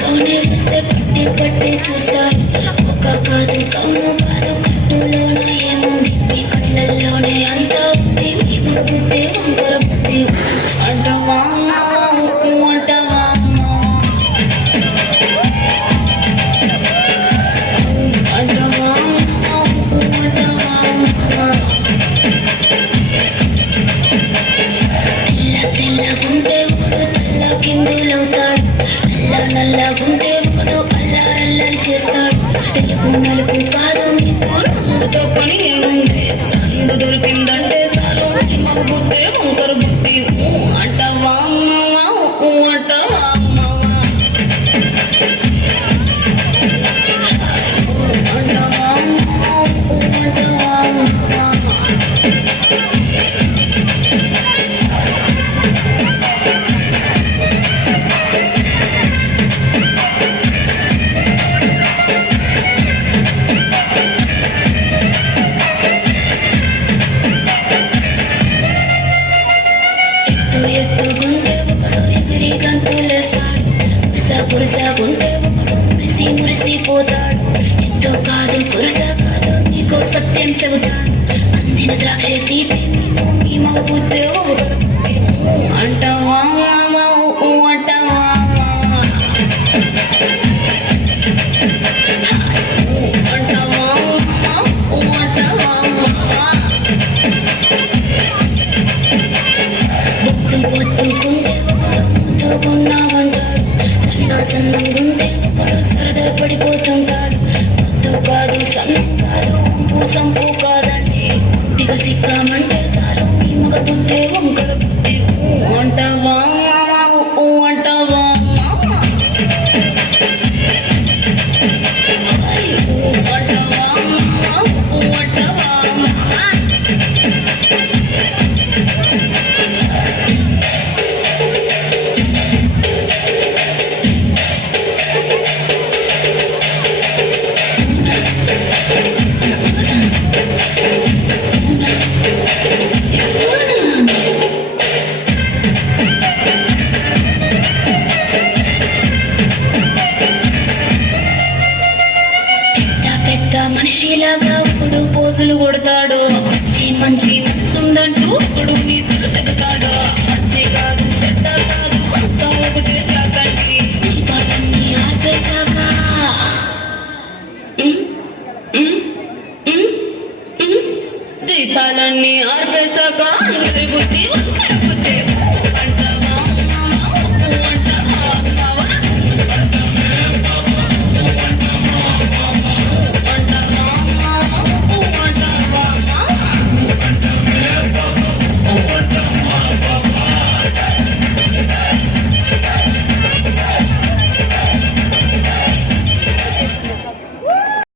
కౌనే వస్తే పట్టి పట్టి చూస్తారు. ఒక కాదు కౌను కాదు కట్టులోనే ఏముంది, మీ కళ్ళల్లోనే అంతా ఉంది. మీ మగ బుద్ధి వంకర బుద్ధి అంటవా అంటవా అంటవా తెల్లగుంటే ఒకడు తెల్ల కిందులవుతాడు, నల్లగుంటే ఒకడు అల్లారల్లరి చేస్తాడు. తెలుగు నలుపు కాదు మీకు రంగుతో పని ఏముంది, సందు దొరికిందంటే చాలు నీ మగ బుద్ధి వంకర బుద్ధి అంటవా అంటవా ఎత్తుగుంటే ఒకడు ఎగిరి గంతులేస్తాడు, కురుసగుంటే ఒకడు మురిసిపోతాడు. ఎత్తు కాదు కురుస కాదు మీకు సత్యం చెబుతాను, అందిన ద్రాక్ష తీపి మీ మగ బుద్ధి అంటవా అంటవా అంటవా అంటవా బొత్తుకుంటే ఒకడు ముద్దుకున్నామంటాడు, సన్నంగుంటే ఒకడు సరదా పడిపోతుంటాడు. పొద్దు కాదు సన్నం కాదు సంపు కాదండి, పుట్టిగా సిక్కామంటే సారు మీ మగ బుద్ధి వంకర బుద్ధి అంటవా అంటవా మనిషిలాగా ఇప్పుడు పోజులు కొడతాడు, మంచి మనసుందంటూ ఇప్పుడు నీతులు చెబుతాడు. మంచి కాదు చెడ్డ కాదు అంతా ఒకటే కాకండి, దీపాలన్నీ ఆర్పేశాక దీపాలన్నీ ఆర్పేశాక అందరి బుద్ధి